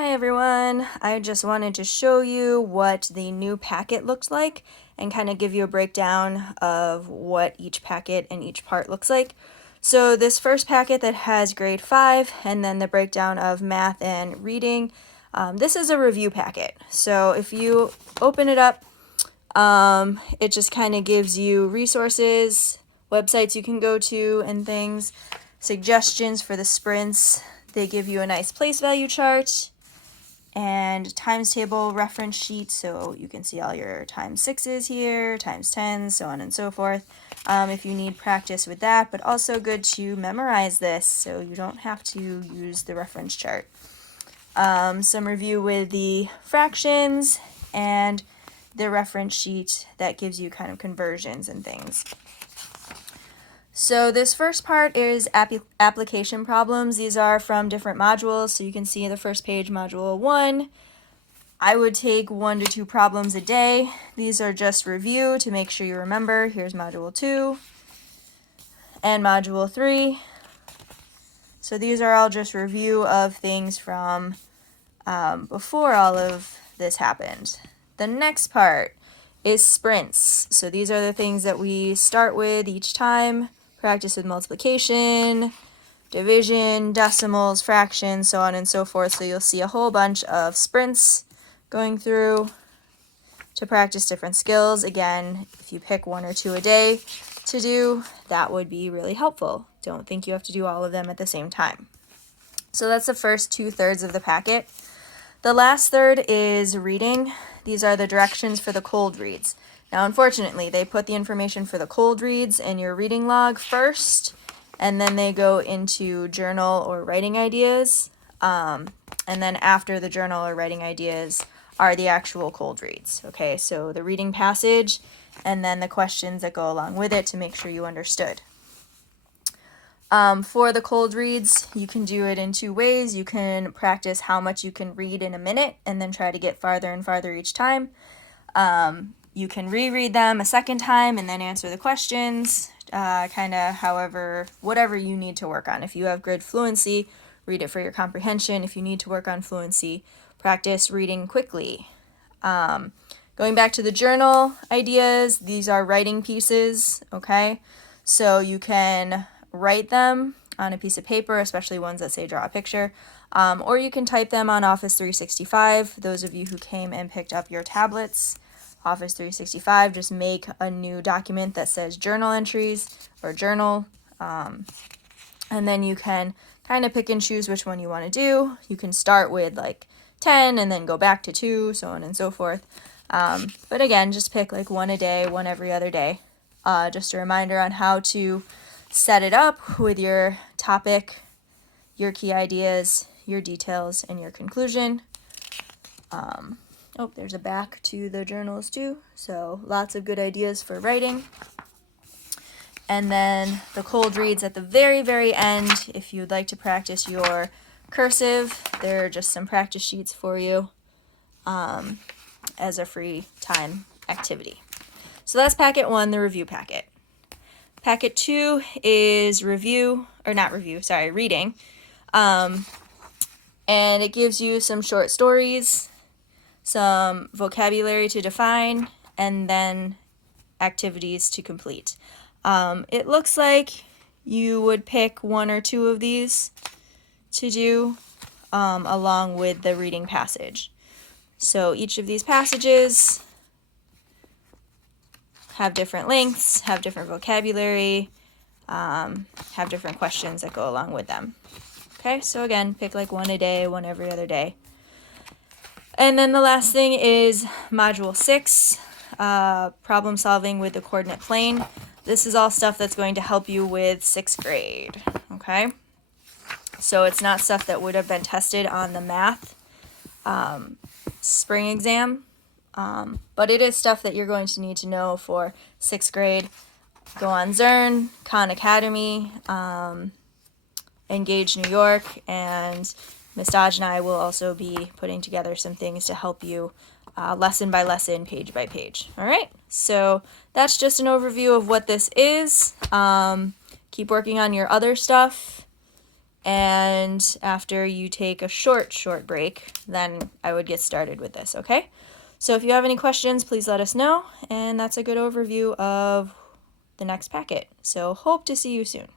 Hi everyone, I just wanted to show you what the new packet looks like and kind of give you a breakdown of what each packet and each part looks like. So this first packet that has grade 5 and then the breakdown of math and reading, this is a review packet. So if you open it up, it just kind of gives you resources, websites you can go to and things, suggestions for the sprints. They give you a nice place value chart and times table reference sheet, so you can see all your times 6s here, times 10s, so on and so forth, if you need practice with that, but also good to memorize this so you don't have to use the reference chart. Some review with the fractions and the reference sheet that gives you kind of conversions and things. So this first part is application problems. These are from different modules. So you can see the first page, module 1. I would take 1 to 2 problems a day. These are just review to make sure you remember. Here's module 2 and module 3. So these are all just review of things from before all of this happened. The next part is sprints. So these are the things that we start with each time. Practice with multiplication, division, decimals, fractions, so on and so forth. So you'll see a whole bunch of sprints going through to practice different skills. Again, if you pick 1 or 2 a day to do, that would be really helpful. Don't think you have to do all of them at the same time. So that's the first 2/3 of the packet. The last third is reading. These are the directions for the cold reads. Now, unfortunately, they put the information for the cold reads in your reading log first, and then they go into journal or writing ideas. And then after the journal or writing ideas are the actual cold reads. Okay, so the reading passage and then the questions that go along with it to make sure you understood. For the cold reads, you can do it in 2 ways. You can practice how much you can read in a minute and then try to get farther and farther each time. You can reread them a second time and then answer the questions, kind of whatever you need to work on. If you have good fluency, read it for your comprehension. If you need to work on fluency, practice reading quickly. Going back to the journal ideas, these are writing pieces, okay? So you can write them on a piece of paper, especially ones that say draw a picture, or you can type them on Office 365. Those of you who came and picked up your tablets, Office 365, just make a new document that says journal entries or journal, and then you can kind of pick and choose which one you want to do. You can start with like 10 and then go back to 2, so on and so forth. But again, just pick like 1 a day, 1 every other day. Just a reminder on how to set it up with your topic, your key ideas, your details, and your conclusion. There's a back to the journals too, so lots of good ideas for writing. And then the cold reads at the very, very end. If you'd like to practice your cursive, there are just some practice sheets for you as a free time activity. So that's packet 1, the review packet. Packet 2 is reading. And it gives you some short stories, some vocabulary to define, and then activities to complete. It looks like you would pick 1 or 2 of these to do along with the reading passage. So each of these passages have different lengths, have different vocabulary, have different questions that go along with them. Okay, so again, pick like 1 a day, 1 every other day. And then the last thing is module 6, problem solving with the coordinate plane. This is all stuff that's going to help you with 6th grade, okay? So it's not stuff that would have been tested on the math spring exam, but it is stuff that you're going to need to know for 6th grade. Go on Zearn, Khan Academy, Engage New York, and Ms. Dodge and I will also be putting together some things to help you lesson by lesson, page by page. All right, so that's just an overview of what this is. Keep working on your other stuff, and after you take a short break, then I would get started with this, okay? So if you have any questions, please let us know, and that's a good overview of the next packet. So hope to see you soon.